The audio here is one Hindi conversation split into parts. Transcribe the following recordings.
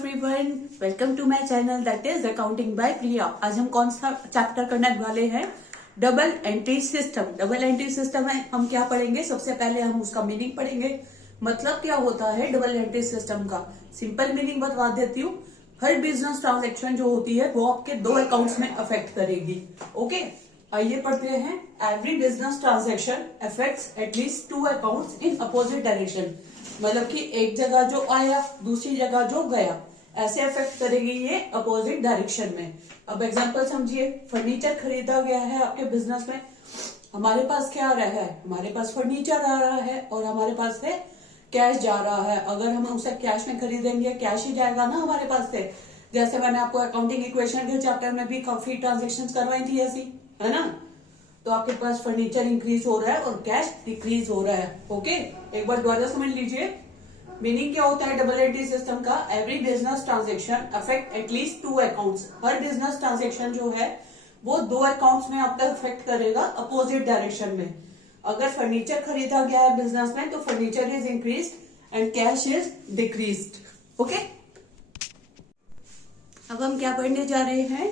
Everyone, welcome to my channel that is accounting by Priya. आज हम कौन सा चैप्टर करने वाले हैं? Double entry system. Double entry system में हम क्या पढ़ेंगे? सबसे पहले हम उसका मीनिंग पढ़ेंगे। मतलब क्या होता है डबल एंट्री सिस्टम का? सिंपल मीनिंग बता देती हूँ। हर बिजनेस ट्रांजेक्शन जो होती है वो आपके दो अकाउंट्स में अफेक्ट करेगी। ओके, आइए पढ़ते हैं। Every business transaction affects at least two accounts in opposite direction. मतलब कि एक जगह जो आया दूसरी जगह जो गया, ऐसे अफेक्ट करेगी ये अपोजिट डायरेक्शन में। अब एग्जांपल समझिए, फर्नीचर खरीदा गया है आपके बिजनेस में। हमारे पास क्या आ रहा है? हमारे पास फर्नीचर आ रहा है और हमारे पास से कैश जा रहा है। अगर हम उसे कैश में खरीदेंगे, कैश ही जाएगा ना हमारे पास से। जैसे मैंने आपको अकाउंटिंग इक्वेशन के चैप्टर में भी काफी ट्रांजेक्शन करवाई थी ऐसी, है ना। तो आपके पास फर्नीचर इंक्रीज हो रहा है और कैश डिक्रीज हो रहा है। ओके, एक बार दोबारा समझ लीजिए। मीनिंग क्या होता है डबल एंट्री सिस्टम का? Every business transaction affect at least two accounts. हर बिजनेस ट्रांजेक्शन जो है वो दो अकाउंट्स में आपका अफेक्ट करेगा अपोजिट डायरेक्शन में। अगर फर्नीचर खरीदा गया है बिजनेस में तो furniture is increase and cash is decrease. Okay, अब हम क्या पढ़ने जा रहे हैं?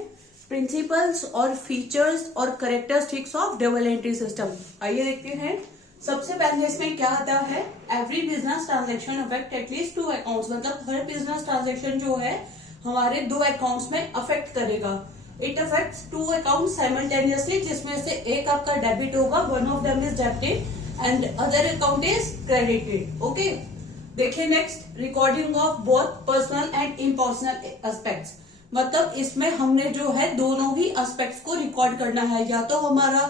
प्रिंसिपल्स और फीचर्स और characteristics of double entry system. आइए देखते हैं। सबसे पहले इसमें क्या आता है? Every business transaction affect at least two accounts. मतलब हर बिजनेस ट्रांजेक्शन जो है हमारे दो अकाउंट्स में अफेक्ट करेगा। It affects two account simultaneously, जिसमें से एक आपका डेबिट होगा, one of them is debited and other account is credited. Okay, देखिए next, recording of both personal and impersonal aspects. मतलब इसमें हमने जो है दोनों ही एस्पेक्ट्स को रिकॉर्ड करना है। या तो हमारा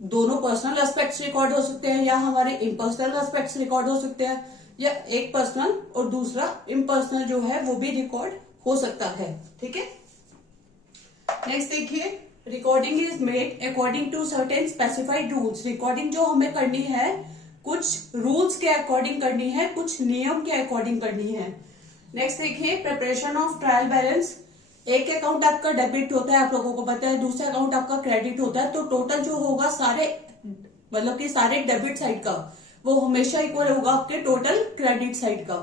दोनों पर्सनल एस्पेक्ट्स रिकॉर्ड हो सकते हैं या हमारे इम्पर्सनल एस्पेक्ट्स रिकॉर्ड हो सकते हैं, या एक पर्सनल और दूसरा इम्पर्सनल जो है वो भी रिकॉर्ड हो सकता है। ठीक है, नेक्स्ट देखिए, recording is made according to certain specified rules. Recording जो हमें करनी है कुछ रूल्स के अकॉर्डिंग करनी है, कुछ नियम के अकॉर्डिंग करनी है। नेक्स्ट देखिए, प्रिपरेशन ऑफ ट्रायल बैलेंस। एक अकाउंट आपका डेबिट होता है, आप लोगों को पता है, दूसरा अकाउंट आपका क्रेडिट होता है। तो टोटल जो होगा सारे, मतलब कि सारे डेबिट साइड का वो हमेशा इक्वल होगा आपके टोटल क्रेडिट साइड का।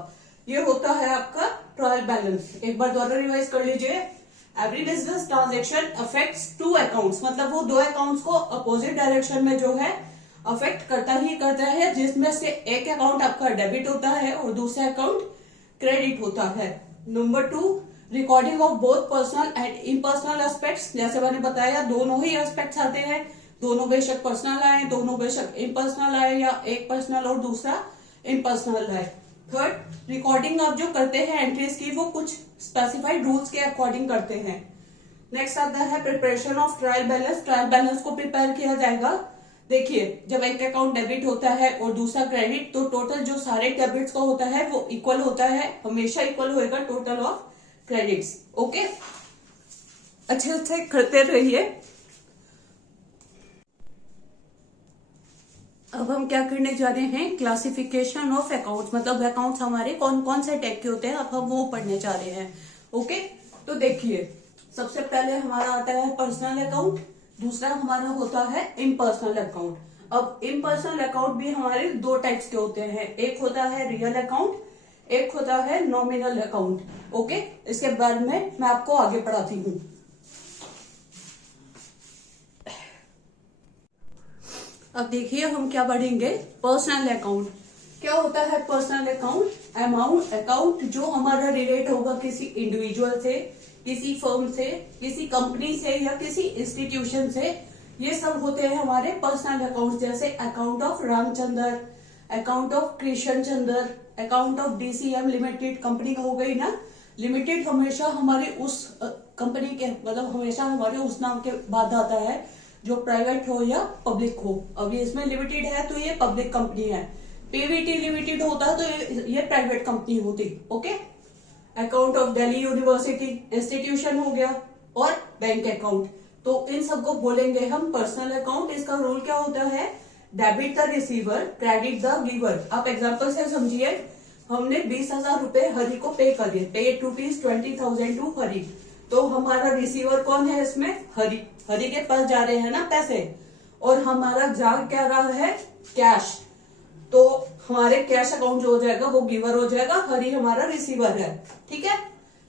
ये होता है आपका ट्रायल बैलेंस। एक बार दोबारा रिवाइज कर लीजिए। Every business transaction affects two accounts. मतलब वो दो अकाउंट्स को अपोजिट डायरेक्शन में जो है अफेक्ट करता ही करता है, जिसमें से एक अकाउंट आपका डेबिट होता है और दूसरा अकाउंट क्रेडिट होता है। Number 2, recording of both personal and impersonal aspects. जैसे मैंने बताया दोनों ही एस्पेक्ट्स आते हैं, दोनों बेशक पर्सनल आए, दोनों बेशक इम्पर्सनल आए, या एक पर्सनल और दूसरा इम्पर्सनल आए। थर्ड, रिकॉर्डिंग आप जो करते हैं एंट्रीज की वो कुछ स्पेसिफाइड रूल्स के अकॉर्डिंग करते हैं। नेक्स्ट आता है preparation of trial balance. Trial balance को प्रिपेयर किया जाएगा। देखिए, जब एक अकाउंट डेबिट होता है और दूसरा क्रेडिट, तो टोटल जो सारे डेबिट्स का होता है वो इक्वल होता है, हमेशा इक्वल होएगा टोटल ऑफ क्रेडिट्स। ओके, अच्छे से करते रहिए। अब हम क्या करने जा रहे हैं? Classification of accounts. मतलब अकाउंट्स हमारे कौन कौन से टाइप के होते हैं, अब हम वो पढ़ने जा रहे हैं। ओके, तो देखिए, सबसे पहले हमारा आता है पर्सनल अकाउंट, दूसरा हमारा होता है इम्पर्सनल अकाउंट। अब इम्पर्सनल अकाउंट भी हमारे दो टाइप्स के होते हैं, एक होता है रियल अकाउंट, एक होता है नॉमिनल अकाउंट। ओके, इसके बारे में मैं आपको आगे पढ़ाती हूँ। अब देखिए हम क्या पढ़ेंगे? Personal account. क्या होता है पर्सनल अकाउंट? अमाउंट अकाउंट जो हमारा रिलेट होगा किसी इंडिविजुअल से, किसी फर्म से, किसी कंपनी से या किसी इंस्टीट्यूशन से। ये सब होते हैं हमारे पर्सनल अकाउंट। जैसे account of Ramchandra, account of Krishna Chandra, account of DCM limited. Company का हो गई ना लिमिटेड, हमेशा हमारे उस कंपनी के, मतलब हमेशा हमारे उस नाम के बाद आता है, जो प्राइवेट हो या पब्लिक हो। अभी इसमें लिमिटेड है तो ये पब्लिक कंपनी है। पीवीटी लिमिटेड होता है तो ये प्राइवेट कंपनी होती। Okay, account of Delhi university institution हो गया, और बैंक अकाउंट। तो इन सबको बोलेंगे हम पर्सनल अकाउंट। इसका रूल क्या होता है? Debit the receiver, credit the giver. आप एग्जांपल से समझिए, हमने 20,000 रुपए हरि को पे कर दिए, पेड ₹20,000 टू हरि। तो हमारा रिसीवर कौन है इसमें? हरि। हरि के पास जा रहे हैं ना पैसे, और हमारा जा क्या रहा है? कैश। तो हमारे कैश अकाउंट जो हो जाएगा वो गिवर हो जाएगा, हरि हमारा रिसीवर है। ठीक है,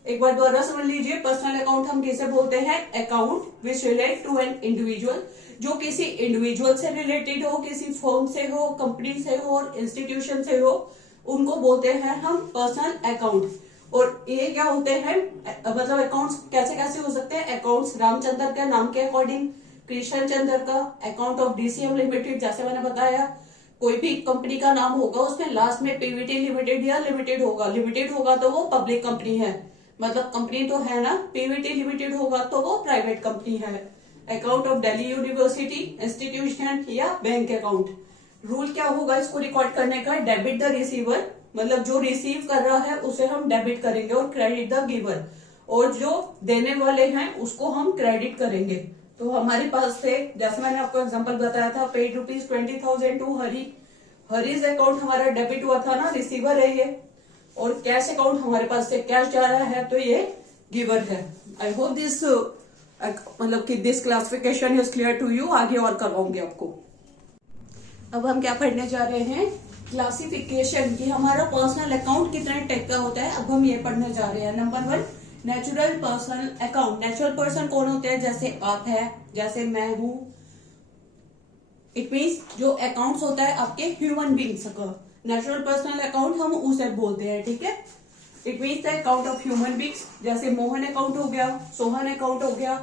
एक बार दोबारा समझ लीजिए, पर्सनल अकाउंट हम किसे बोलते हैं? Account which relate to an individual, जो किसी इंडिविजुअल से रिलेटेड हो, किसी फर्म से हो, कंपनी से हो और इंस्टीट्यूशन से हो, उनको बोलते हैं हम पर्सनल अकाउंट। और ये क्या होते हैं, मतलब अकाउंट्स कैसे कैसे हो सकते हैं? अकाउंट्स रामचंद्र के नाम के अकॉर्डिंग, कृष्ण चंद्र का, अकाउंट ऑफ डीसीएम लिमिटेड, जैसे मैंने बताया कोई भी कंपनी का नाम होगा उसमें लास्ट में पीवीटी लिमिटेड या लिमिटेड होगा। लिमिटेड होगा तो वो पब्लिक कंपनी है, मतलब कंपनी तो है ना। पीवीटी लिमिटेड होगा तो वो प्राइवेट कंपनी है। Account of Delhi university, institution या बैंक अकाउंट। रूल क्या होगा इसको रिकॉर्ड करने का? डेबिट द रिसीवर, मतलब जो रिसीव कर रहा है उसे हम डेबिट करेंगे, और क्रेडिट द गिवर, और जो देने वाले हैं उसको हम क्रेडिट करेंगे। तो हमारे पास से, जैसे मैंने आपको एग्जांपल बताया था, paid ₹20,000 to Hari, Hari's account हमारा डेबिट हुआ था ना, रिसीवर है ये, और कैश अकाउंट हमारे पास से कैश जा रहा है तो ये गिवर है। आई होप दिस मतलब कि this classification is clear to you. आगे और करवाऊंगी आपको। अब हम क्या पढ़ने जा रहे हैं? क्लासिफिकेशन, कि हमारा पर्सनल अकाउंट कितने टाइप का होता है, अब हम ये पढ़ने जा रहे हैं। Number 1, natural personal account. Natural person कौन होते हैं? जैसे आप है, जैसे मैं हूं। इट मीन्स जो अकाउंट्स होता है आपके ह्यूमन बींग्स का, नेचुरल पर्सनल अकाउंट हम उसे बोलते हैं, ठीक है। It means the account of human beings, जैसे मोहन अकाउंट हो गया, सोहन अकाउंट हो गया,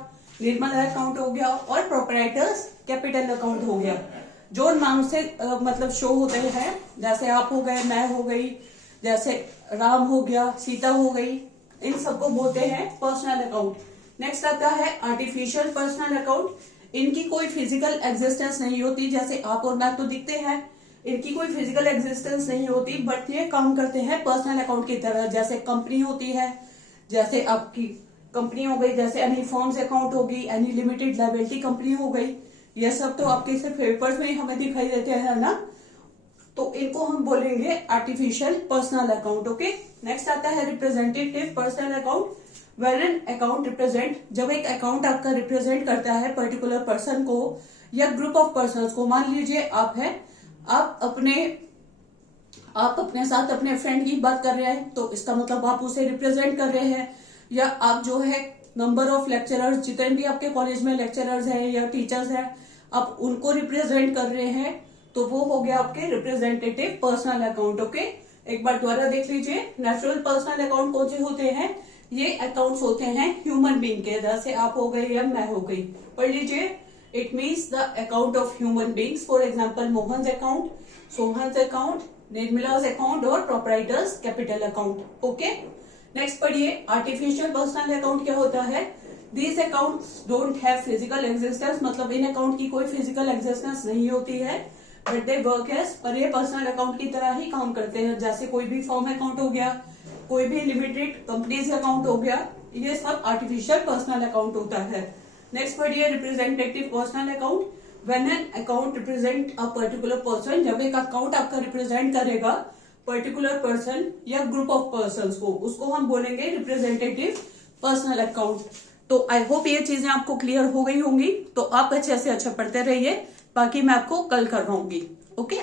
निर्मल अकाउंट हो गया, और प्रोप्राइटर्स कैपिटल अकाउंट हो गया। जो नाम से मतलब शो होते हैं, जैसे आप हो गए, मैं हो गई, जैसे राम हो गया, सीता हो गई, इन सबको बोलते हैं पर्सनल अकाउंट। नेक्स्ट आता है आर्टिफिशियल पर्सनल अकाउंट। इनकी कोई फिजिकल एग्जिस्टेंस नहीं होती, जैसे आप और मैं तो दिखते हैं, इनकी कोई फिजिकल एग्जिस्टेंस नहीं होती, बट ये काम करते हैं पर्सनल अकाउंट की तरह। जैसे कंपनी होती है, जैसे आपकी कंपनी हो गई, जैसे एनी फर्म्स अकाउंट होगी, एनी लिमिटेड लायबिलिटी कंपनी हो गई, ये सब तो आपके सिर्फ पेपर्स में ही हमें दिखाई देते हैं ना, तो इनको हम बोलेंगे artificial personal account. Okay, next आता है representative personal account. When an account represent, जब एक अकाउंट आपका रिप्रेजेंट करता है पर्टिकुलर पर्सन को या ग्रुप ऑफ पर्सन को। मान लीजिए आप है, आप अपने साथ अपने फ्रेंड की बात कर रहे हैं, तो इसका मतलब आप उसे रिप्रेजेंट कर रहे हैं। या आप जो है नंबर ऑफ लेक्चरर्स, जितने भी आपके कॉलेज में लेक्चरर्स हैं या टीचर्स हैं, आप उनको रिप्रेजेंट कर रहे हैं, तो वो हो गया आपके रिप्रेजेंटेटिव पर्सनल अकाउंट। ओके, एक बार दोबारा देख लीजिए। नेचुरल पर्सनल अकाउंट कौन से होते हैं? ये अकाउंट्स होते हैं ह्यूमन बीइंग के, जैसे आप हो गए या मैं हो गई। पढ़ लीजिए, it means the account of human beings. For example Mohan account, Sohan account, निर्मला's अकाउंट और proprietor's capital account. Okay, next पढ़िए आर्टिफिशियल पर्सनल अकाउंट क्या होता है? These accounts don't have physical existence, मतलब इन अकाउंट की कोई फिजिकल एग्जिस्टेंस नहीं होती है, बट दे वर्क एज, पर ये पर्सनल अकाउंट की तरह ही काम करते हैं। जैसे कोई भी फर्म अकाउंट हो गया, कोई भी लिमिटेड कंपनीज अकाउंट हो गया, ये सब आर्टिफिशियल पर्सनल अकाउंट होता है। नेक्स्ट पढ़िए representative personal account. When an account represent a particular person, जब एक अकाउंट आपका रिप्रेजेंट करेगा पर्टिकुलर पर्सन या ग्रुप ऑफ पर्सन को, उसको हम बोलेंगे रिप्रेजेंटेटिव पर्सनल अकाउंट। तो आई होप ये चीजें आपको क्लियर हो गई होंगी, तो आप अच्छे से अच्छा पढ़ते रहिए, बाकी मैं आपको कल करवाऊंगी। ओके।